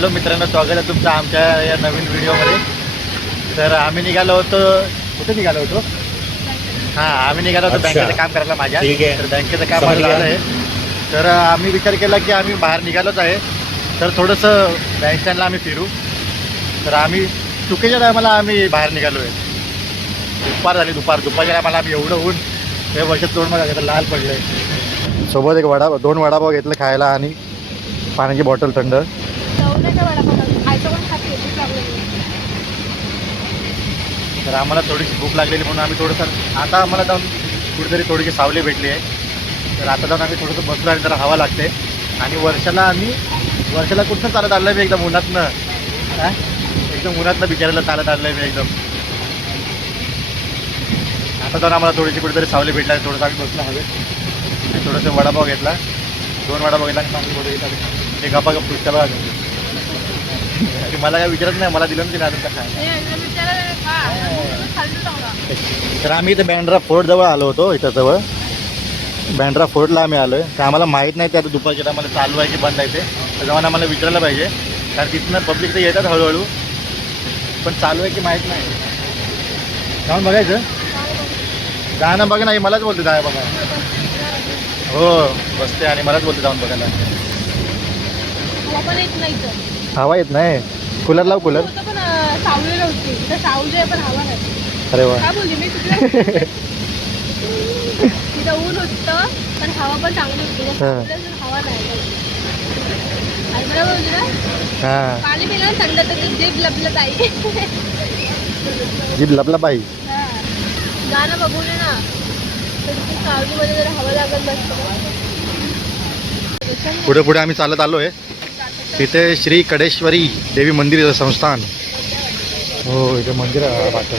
Hello मित्रांनो, स्वागत आहे तुमचं आमच्या या नवीन व्हिडिओमध्ये. तर आम्ही निघालो होतो, कुठे निघालो होतो? हां, आम्ही निघालो होतो बँकेचं काम करायला माझ्या. तर बँकेचं काम माझं झालं आहे. तर आम्ही विचार केला की आम्ही बाहेर निघालोच आहे, तर थोडंसं बँक स्टँडला आम्ही फिरू. तर आम्ही चुकीच्या टायमाला आम्ही बाहेर निघालो आहे. दुपारच्या टायमाला आम्ही एवढं ऊन ते वर्षात तोंड मला घेतलं, लाल पडलं आहे. सोबत एक दोन वडापाव घेतलं खायला आणि पाण्याची बॉटल थंड. तर आम्हाला थोडीशी भूक लागलेली म्हणून आम्ही थोडंसं आता आम्हाला जाऊन कुठेतरी थोडीशी सावली भेटली आहे. तर आता जाऊन आम्ही थोडंसं बसलो आणि जरा हवा लागते. आणि वर्षाला कुठं चालत आलं मी एकदम उन्हातनं, एकदम उन्हातनं बिचारायला चालत आलं आहे मी एकदम. आता जाऊन आम्हाला थोडीशी कुठेतरी सावली भेटला आहे, थोडंसं आम्ही बसलो हवे. आणि थोडंसं वडापाव घेतला, 2 वडापाव घेतला आणि चांगली बोलू घेतला. ते गप्पा पुस्तक बघा. मला काय विचारत नाही, मला दिलं ना तिने अजून काय. तर आम्ही इथे बँड्रा फोर्ट जवळ आलो होतो. इथं जवळ बँड्रा फोर्टला आम्ही आलो आहे. तर आम्हाला माहीत नाही ते आता दुपारच्या टायमाला चालू आहे की बंद आहे ते. तर जाऊन आम्हाला विचारायला पाहिजे, कारण तिथनं पब्लिक तर येतात हळूहळू, पण चालू आहे की माहीत नाही. जाऊन बघायचं, जाणं बघा. नाही मलाच बोलते जाय बघा. हो बसते आणि मलाच बोलते जाऊन बघायला. हवा येत नाही. कूलर लाव, कूलर. अरे वा. ऊन होतं पण हवा पण चांगली होती. हवा नाही पाणी पिलं थंड तर जीभ लपलत आहे. जीभ लपला पाहिजे. गाणं बघून ये ना, सावलीमध्ये जर हवा लागत नसतं. पुढे पुढे आम्ही चालत आलो आहे. तिथे श्री कडेश्वरी देवी मंदिर संस्थान. हो इथे मंदिर आहे वाटतं.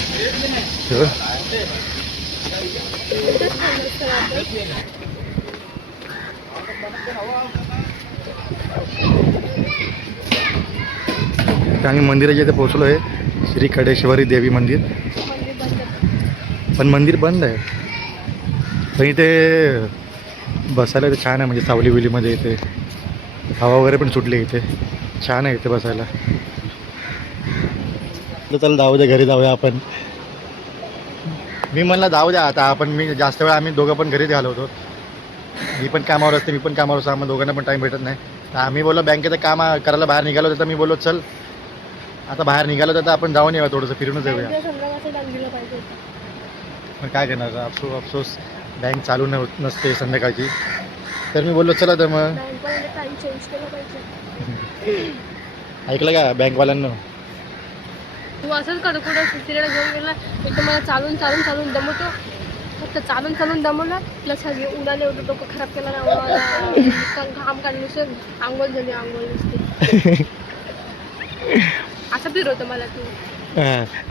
आम्ही मंदिराच्या इथे पोहोचलो आहे, श्री कडेश्वरी देवी मंदिर. पण मंदिर बंद आहे. पण इथे बसायला इथे छान आहे, म्हणजे सावली विलीमध्ये इथे हवा वगैरे पण सुटली. इथे छान आहे इथे बसायला. चल जाऊ द्या, घरी जाऊया आपण. मी म्हणलं जाऊ द्या आता आपण. मी जास्त वेळ आम्ही दोघं पण घरीच घालवतो. मी पण कामावर असते, मी पण कामावर असतो. आम्हाला दोघांना पण टाईम भेटत नाही. तर आम्ही बोललो बँकेचं काम करायला बाहेर निघालो होतं. तर मी बोललो चल आता बाहेर निघालो तर आपण जाऊन येऊया, थोडंसं फिरूनच येऊया. पण काय करणार, अफसोस बँक चालू नसते संध्याकाळची. तर मी बोललो चला तर मग. ऐकलं का बँकवाल्यांना? तू असंच कर, कुठं फिरायला घेऊन गेला एक तर मला चालून दमवतो. फक्त चालून दमवलं प्लस उडाले होतं, डोकं खराब केला ना. घाम काढली, आंघोळ झाली, आंघोळ नसते. असं फिरवतं मला तू.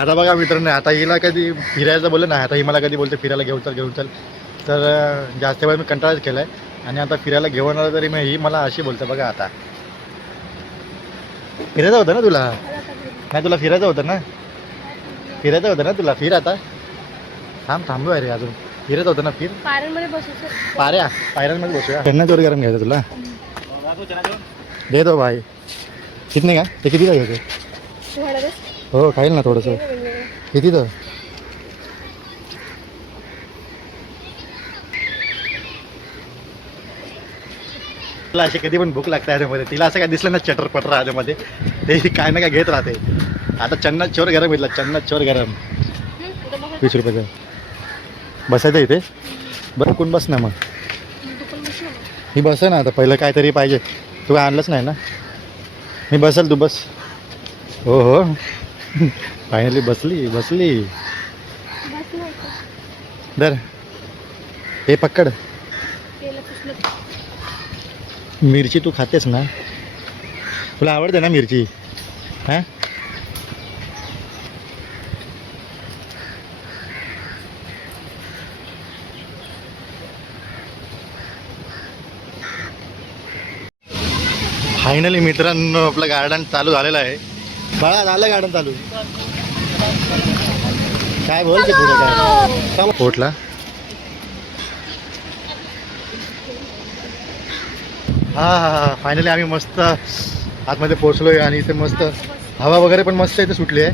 आता बघा मित्रांनो, आता हिला कधी फिरायचं बोललं ना, आता ही मला कधी बोलते फिरायला घेऊन चल. तर जास्त वेळ मी कंटाळाच केला आहे. आणि आता फिरायला घेऊन आलं तरी मग ही मला अशी बोलते बघा. आता फिरायचं होतं ना तुला? नाही तुला फिरायचं होतं ना तुला? फिर आता. थांबलो आहे रे अजून. फिरत होतं ना, फिर. पायऱ्यांमध्ये बसूया. पायऱ्यांमध्ये बसूया. त्यांना चोर गरम घ्यायचं तुला. दे दो भाई. कितने का ते? किती घ्यायचं? हो खाईल ना थोडंसं. किती तर? तिला अशी कधी पण भूक लागते ह्याच्यामध्ये. तिला असं काय दिसलं ना चटरपटर ह्याच्यामध्ये, ते काय ना काय घेत राहते. आता चन्नात चोर गरम घेतला, चन्नात चोर गरम 20 रुपयाचं. बसायचं इथे बरं. कोण बस ना मग? मी बस ना आता. पहिलं काहीतरी पाहिजे. तू आणलंच नाही ना. मी बसेल, तू बस. हो फायनली बसली. दर हे पकड. मिरची तू खातेस ना? तुला आवडते ना मिरची? हां फायनली मित्रांनो आपलं गार्डन चालू झालेलं आहे. बाळा झालं गार्डन चालू. काय बोलते पुढे काय पोटला? हा फायनली आम्ही मस्त आतमध्ये पोहोचलोय आणि इथे मस्त हवा वगैरे पण मस्त इथे सुटली आहे.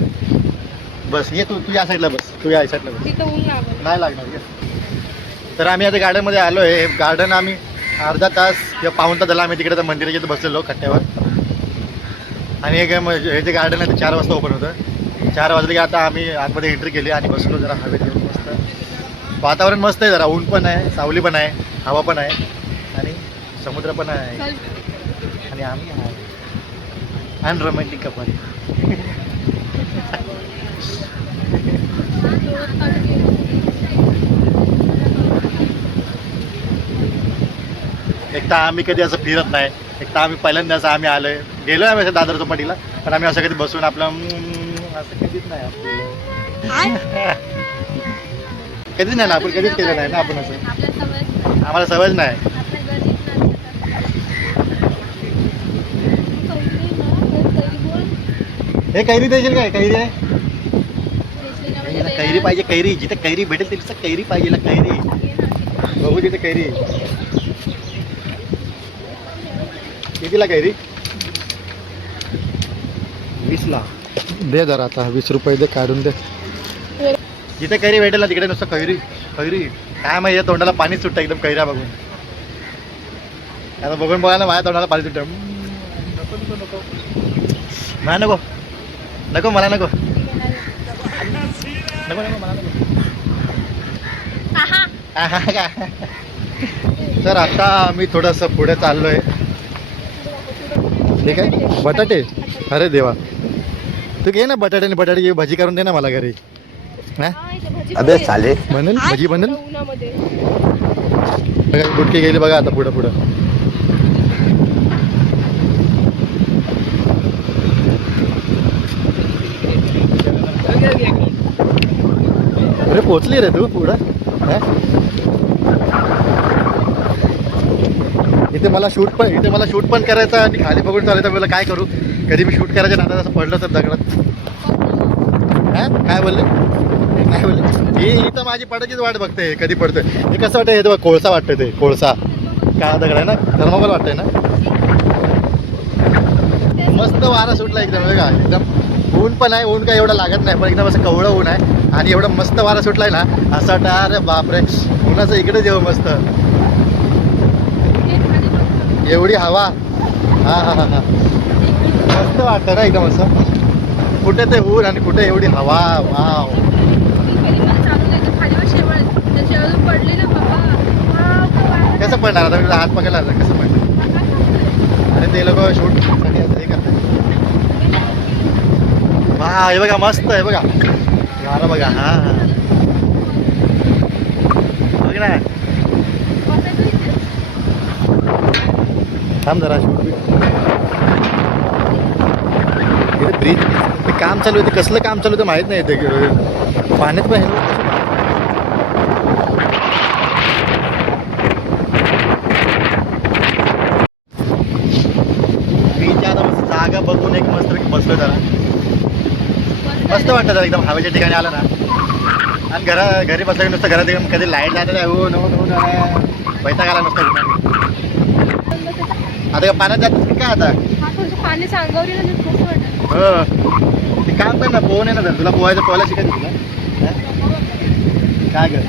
बस ये तू या साईडला बस, तू या साईडला बस. तिथं ऊन लागलं. नाही लागणार ये. तर आम्ही आता गार्डनमध्ये आलो आहे. हे गार्डन आम्ही अर्धा तास किंवा पाऊण तास झाला आम्ही तिकडे मंदिराच्या इथे बसलेलो कट्ट्यावर. आणि हे जे गार्डन आहे ते 4 वाजता ओपन होतं. 4 वाजले की आता आम्ही आतमध्ये एंट्री केली आणि बसलो जरा हवेत घेऊन. मस्त वातावरण मस्त आहे, जरा ऊन पण आहे, सावली पण आहे, हवा पण आहे आणि समुद्र पण आहे. चल. आणि आम्ही आहे अनरोमॅन्टिक कपल. एक तर आम्ही कधी असं फिरत नाही. एक तर आम्ही पहिल्यांदा असं आम्ही आलोय, गेलोय आम्ही असं दादर चौपाटीला, पण आम्ही असं कधी बसून आपलं असं कधीच नाही आपलं. कधीच नाही ना, आपण कधीच केलं नाही ना आपण असं. आपल्या सवय आम्हाला सवयच नाही. आपल्या घरीच नाही. हे कैरी देशील काय? कैरी आहे कैरी हिला कैरी पाहिजे. कैरी जिथे कैरी भेटेल तिथे कैरी पाहिजे. हिला कैरी बघू तिथे कैरी कितीला कैरी? 20ला दे जरा. आता 20 रुपये दे, काढून दे. जिथे कैरी भेटेल ना तिकडे नुसतं कैरी कैरी. काय माहिती तोंडाला पाणी सुटतं एकदम कैऱ्या बघून. आता बघून बघायला माझ्या तोंडाला पाणी सुटतं. नको नको नको मला नको नको मला नको नको नको मला नको. तर आता मी थोडंसं पुढे चाललोय. ठीक आहे. बटाटे, अरे देवा, तू घे ना बटाटे. बटाटे भाजी करून दे ना मला घरी. हा अबे साले बनेल भाजी बनेल. उन्हामध्ये बघा गुटकी गेली बघा आता पुढं पुढं. अरे पोचली रे तू पुढं. इथे मला शूट पण करायचं आणि खाली बघून चालायचं. मला काय करू, कधी मी शूट करायच्या नादात असं पडलं तर दगडात. काय बोलले काय बोलले? ही तर माझी पडायचीच वाट बघते कधी पडतंय. हे कसं वाटतं? हे तर कोळसा वाटतं. ते कोळसा काळा दगड आहे ना, थर्माकोल वाटतंय ना. मस्त वारा सुटला एकदम बघा. एकदम ऊन पण आहे. ऊन काय एवढं लागत नाही, पण एकदम असं कवळं ऊन आहे. आणि एवढं मस्त वारा सुटलाय ना, असं वाटतं अरे बापरे उन्हाचं इकडे जेव मस्त. एवढी हवा. हा हा हा हा मस्त वाटतं ना एकदम असं. कुठे ते ऊन आणि कुठे एवढी हवा. वाव. कसं पडणार आता? मी हात पकडला कसं पडणार? अरे ते लोक शूट हे करतात. वा हे बघा मस्त आहे बघा. गाणं बघा. हा बघ ना. थांब जरा. शूट ब्रिज काम चालू आहे. कसलं काम चालू होतं माहित नाही. ते पाण्यात पण बीच आता मस्त जागा बघून एक मस्त बसलो जरा. मस्त वाटतं जरा एकदम हवेच्या ठिकाणी आलं ना. आणि घरी बसलं की नुसतं घरात एकदम कधी लाईट जाते हो नो वैताग आला नुसतं. आता पाण्यात जात का आता? पाणी सांगावर हो ते काम कर ना. पोहून आहे ना. तुला पोहायला शिकायचं तुला. काय कर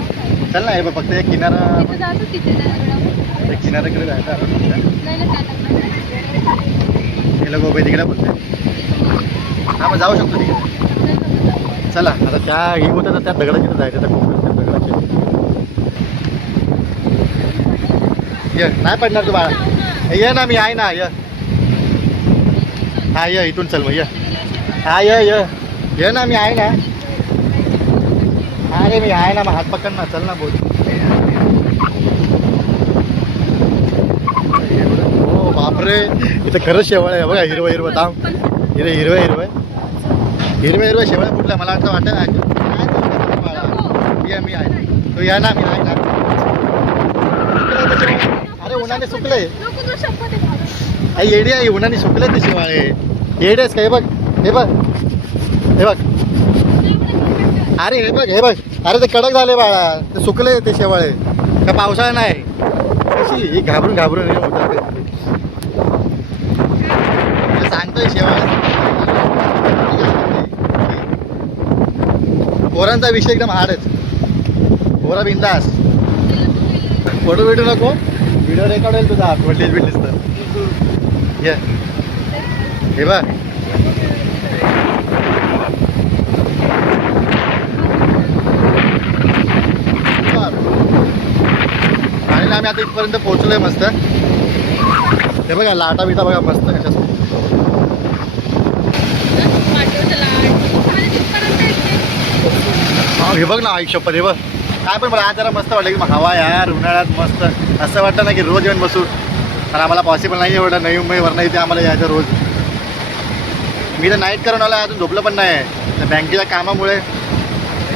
चल ना. हे बघ फक्त एक किनारा. एक किनाऱ्याकडे जायचं. हे लोक उभे तिकडे बोलते. हा मग जाऊ शकतो तिकडे. चला आता त्या ही होतं तर त्या दगडाची जायचं. त्या कोकणाच्या दगडाची. ये नाही पडणार तू बाळा. ये ना मी आहे ना. ये हा ये इथून चल मग. ये हा ये ना मी आहे ना. अरे मी आहे ना. मग हात पकड ना. चल ना बोल. हो बापरे इथं खरंच शेवाळ आहे बघा. हिरवं हिरवं थांब. हिरवं शेवाळ फुटलं. मला वाटतं ये मी आहे. तू या ना. मी आहे ना. अरे उन्हाने सुकले. येडी आहे. उन्हाने सुकले ते शेवाळे. येडेस का? हे बघ हे बघ हे बघ. अरे हे बघ अरे ते कडक झाले बाळा. ते सुकले ते शेवाळे. का पावसाळा नाही. कशी ही घाबरून जातोय शेवाळ. पोरांचा विषय एकदम हार्डच. पोरा बिंदास. फोटो भेटू नको, व्हिडिओ रेकॉर्ड होईल तुझा वडलीस बिडलीस तर. ये हे बघ आणि आम्ही आता इथपर्यंत पोहोचलोय मस्त. हे बघा लाटा बिटा बघा मस्त कशा. हे बघ ना आयुष्यपद. हे बघ काय पण मला आज जरा मस्त वाटलं की हवा यार उन्हाळ्यात मस्त. असं वाटतं ना की रोज येऊन बसू, कारण आम्हाला पॉसिबल नाही एवढं. नवी मुंबईवरनं इथे आम्हाला यायचं रोज. मी तर नाईट करून आला, अजून झोपलं पण नाही आहे. बँकेच्या कामामुळे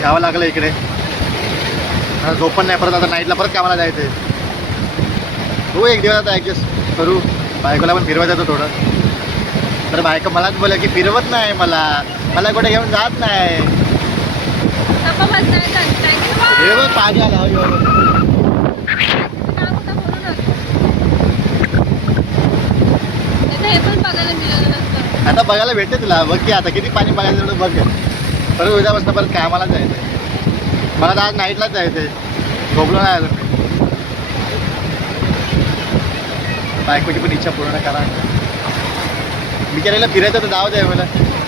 यावं लागलं इकडे. आता झोप पण नाही, परत आता नाईटला परत कामाला जायचं आहे. हो एक दिवस आता ॲडजस्ट करू. बायकोला पण फिरवायचं होतं थोडं. तर बायको मलाच बोला की फिरवत नाही मला कुठे घेऊन जात नाही. हे बघ पाणी आला. आता बघायला भेटते तुला. बघ की आता किती पाणी बघायचं तेवढं बघ. परत उद्यापासून परत कामाला जायचं आहे. मला तर आज नाईटलाच जायचं आहे. झोपलो नाही अजून. बायकोची पण इच्छा पूर्ण करा. बिचारीला फिरायचं तर जाऊ द्या मला.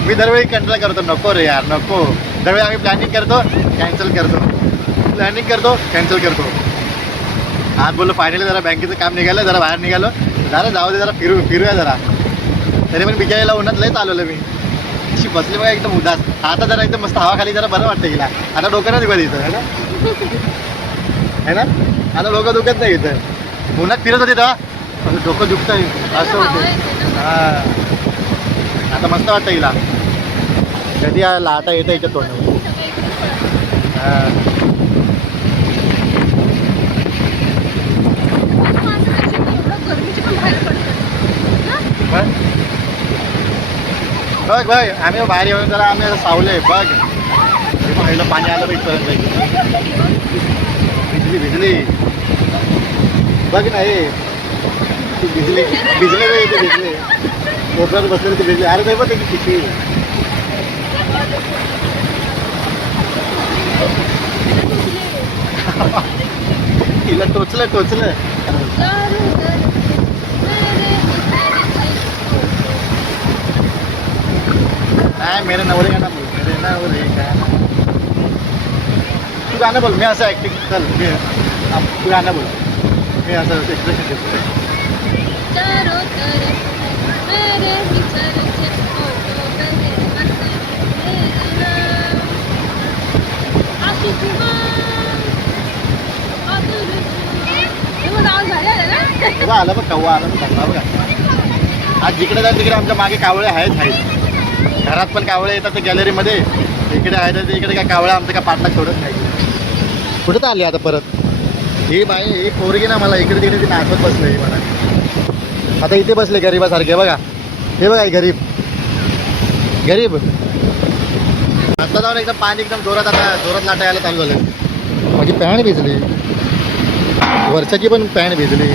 मी दरवेळी कंट्रोल करतो, नको रे यार नको. दरवेळी आम्ही प्लॅनिंग करतो कॅन्सल करतो, प्लॅनिंग करतो कॅन्सल करतो. आज बोललो फायनली जरा बँकेचं काम निघालं, जरा बाहेर निघालो. जरा जाऊ दे, जरा फिरूया जरा. तरी पण बिचारीला उन्हात लय चालवलं मी. अशी बसली बघा एकदम उदास. आता जरा एकदम मस्त हवा खाली जरा बरं वाटतं गेला. आता डोकं नाही दुखत इथं है ना. आता डोकं दुखत नाही इथं. उन्हात फिरत होती तेव्हा डोकं दुखतंय असं होतं. हां आता मस्त वाटतं हिला. कधी लाटा येतं याच्या तोंडावर. हां बघ बघ आम्ही बाहेर येऊन जरा आम्ही असं सावलंय. बघ पहिलं पाणी आलं बघ इथपर्यंत. भिजली बघ ना. हे भिजले कोपऱ्यात बसले ते भिजले. अरे नाही बघ त्याची किती. तिला टोचलं. काय मेरे नवरे गाणं बोल. मेरे नवरे गाणं तू गाणं बोल. मी असं ॲक्टिंग चल. तू गाणं बोल. मी असं एक्सप्रेशन देतो. आलं बघ कव्वा आलं बघ बघा. आज जिकडे जाईल तिकडे आमच्या मागे कावळे आहेत. घरात पण कावळे येतात गॅलरीमध्ये. इकडे आहेत तर इकडे काय कावळे आमचं काय पाठलाग सोडत नाही. कुठं तर आली आता परत ही बाई. ही पोरगी ना मला इकडे तिकडे ती नाचवत बसले मला. आता इथे बसले गरीबासारखे बघा. हे बघा गरीब आता जाऊन एकदम पाणी एकदम जोरात लाटा यायला चालू झालं. माझी पॅन्ट भिजली. वर्षाची पण पॅन्ट भिजली.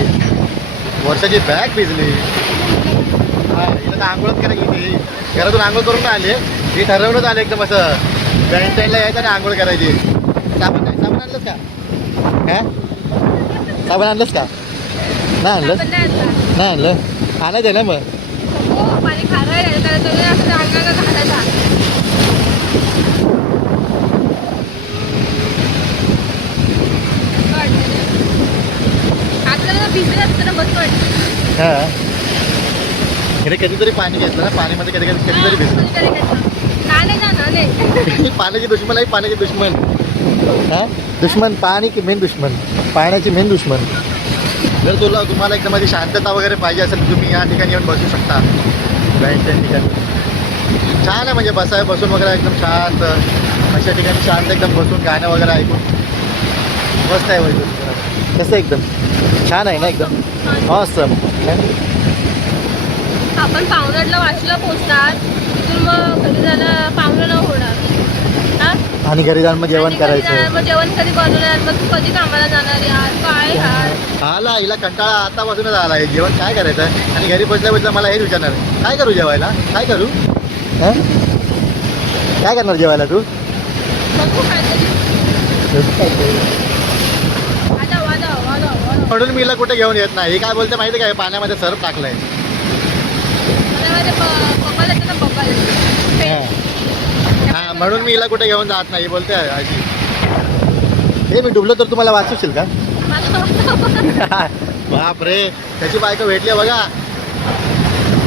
वर्षाची बॅग भिजली. हां हिला तर आंघोळच करायची. घरातून आंघोळ करून आले. ही ठरवूनच आले एकदम असं बँड यायचं आणि आंघोळ करायची. साबण आणलंस का. काय साबण आणलंस का. नाही आणलं. आणायचं ना मग. हां हिने कधीतरी पाणी घेतलं ना. पाणीमध्ये कधीतरी भिजलं. पाण्याची दुश्मन आहे. पाण्याची दुश्मन. हां दुश्मन पाणी की मेन दुश्मन. पाण्याची मेन दुश्मन. जर तुम्हाला एकदम माझी शांतता वगैरे पाहिजे असेल तर तुम्ही या ठिकाणी येऊन बसू शकता. बँकच्या ठिकाणी छान आहे. म्हणजे बसून वगैरे एकदम शांत अशा ठिकाणी शांत एकदम बसून गाणं वगैरे ऐकून मस्त आहे. वैद्य कसं एकदम छान आहे ना एकदम ऑसम. आपण पावनडला वाशीला पोचणार. तिथून मग कधी झालं पावनला होणार. आणि घरी जाऊन मग जेवण आणि कधी जाणार, करायचं. मग जेवण कधी बनवणार, मग तू कधी कामाला जाणार यार, काय यार. आला हिला कंटाळा आतापासूनच आला आहे. जेवण काय करायचं आणि घरी बसल्या मला हेच विचारणार काय करू जेवायला, काय करू, हं? काय करणार जेवायला तू? बघू काहीतरी. वाजव, वाजव, वाजव, वाजव. म्हणून मी हिला कुठे घेऊन येत नाही. ही काय बोलते माहिती काय, पाण्यामध्ये सर्फ टाकलाय. मला पप्पाला येतं ना, पप्पाला. हा म्हणून मी हिला कुठे घेऊन जात नाही. ही बोलते अशी हे मी डुबलो तर तुम्हाला वाचवशील का? बाप रे, त्याची बायको भेटली बघा.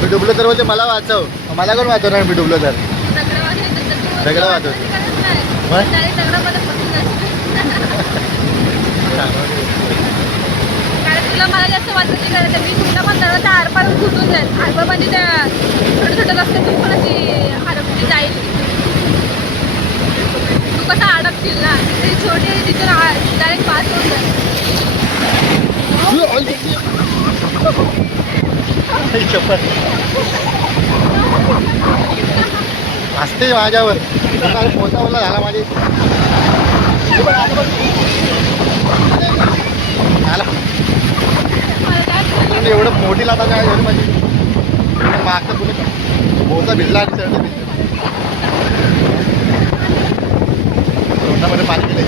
मी डुबलो तर बोलते मला वाचव. मला कोण वाचवणार मी डुबलो तर? दगडं वाजवतो. मग? कारण तुला मला जास्त वाचवायची गरज आहे. मी तुला पण दरवाजा आरपार फुटून जाईल. आरपार म्हणजे त्या छोट्या छोट्या रस्त्यात तू पण अशी अडकली जाईल. तू कसा अडकशील ना, ती छोटी आहे तिथून डायरेक्ट पास होऊन जाईल. असते माझ्यावर पोचा बोलला झाला माझे. आला मला काय एवढं मोठी लाटा काय झाली माझी. मागचं पुढे पोचा भिजला आणि सगळं भिजलं. तोंडामध्ये पाणी गेले.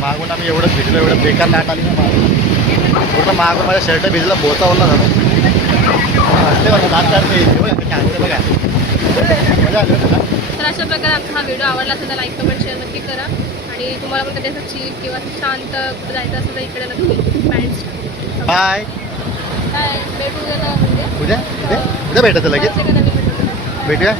मागून आम्ही एवढं भिजलो, एवढं बेकार लाट आली ना मागून. पूर्ण मागून माझ्या शर्ट भिजला, बोचा ओला झाला. असते बघा दात काढते बघा. मजा आली होती ना. तर अशा प्रकारे आमचा हा व्हिडिओ आवडला असेल तर लाईक कमेंट शेअर नक्की करा. आणि तुम्हाला पण कधी असं चिल किंवा शांत जायचं असेल तर इकडे नक्की पॅन्ट बाय. काय भेटू उद्या म्हणजे उद्या उद्या उद्या भेटायचं लगेच नवीन भेटूया.